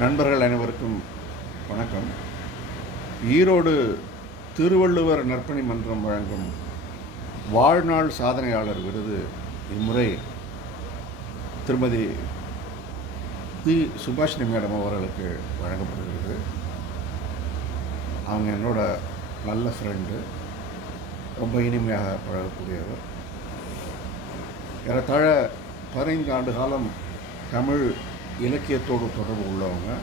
நண்பர்கள் அனைவருக்கும் வணக்கம். ஈரோடு திருவள்ளுவர் நற்பணி மன்றம் வழங்கும் வாழ்நாள் சாதனையாளர் விருது இம்முறை திருமதி தி சுபாஷினி மேடம் அவர்களுக்கு வழங்கப்படுகிறது. அவங்க என்னோட நல்ல ஃப்ரெண்டு, ரொம்ப இனிமையாக பழகக்கூடியவர். ஏறத்தாழ 15 ஆண்டு காலம் தமிழ் இலக்கியத்தோடு தொடர்பு உள்ளவங்க.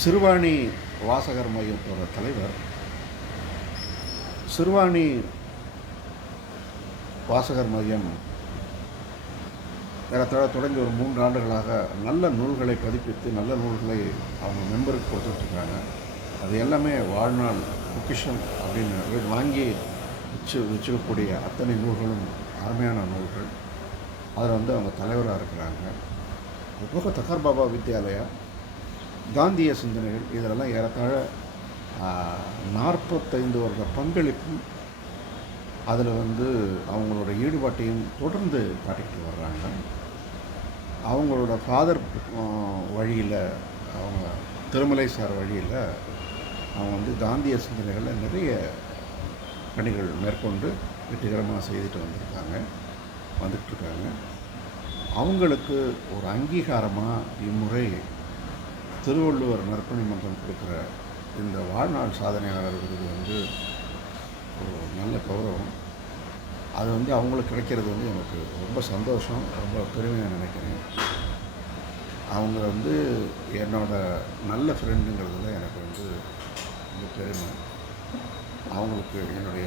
சிறுவாணி வாசகர் மையத்தோட தலைவர். சிறுவாணி வாசகர் மையம் ஏறத்தாழ தொடங்கி ஒரு 3 ஆண்டுகளாக நல்ல நூல்களை பதிப்பித்து நல்ல நூல்களை அவங்க மெம்பருக்கு கொடுத்துட்ருக்காங்க. அது எல்லாமே வாழ்நாள் பொக்கிஷம் அப்படின்னு வாங்கி வச்சுக்கக்கூடிய அத்தனை நூல்களும் அருமையான நூல்கள். அதில் அவங்க தலைவராக இருக்கிறாங்க. அதுபோக தக்கார் பாபா வித்யாலயா, காந்திய சிந்தனைகள், இதிலெல்லாம் ஏறத்தாழ 45 வருட பங்களிப்பும் அதில் அவங்களோட ஈடுபாட்டையும் தொடர்ந்து காட்டிக்கிட்டு வர்றாங்க. அவங்களோட ஃபாதர் வழியில், அவங்க திருமலை சார் வழியில் அவங்க காந்திய சிந்தனைகளில் நிறைய பணிகள் மேற்கொண்டு வெற்றிகரமாக செய்துட்டு வந்துட்டுருக்காங்க. அவங்களுக்கு ஒரு அங்கீகாரமாக இம்முறை திருவள்ளுவர் நற்பணி மன்றம் கொடுக்குற இந்த வாழ்நாள் சாதனையாளர் விருது ஒரு நல்ல கௌரவம். அது அவங்களுக்கு கிடைக்கிறது எனக்கு ரொம்ப சந்தோஷம், ரொம்ப பெருமையாக நினைக்கிறேன். அவங்க என்னோட நல்ல ஃப்ரெண்டுங்கிறதுல எனக்கு ரொம்ப பெருமை. அவங்களுக்கு என்னுடைய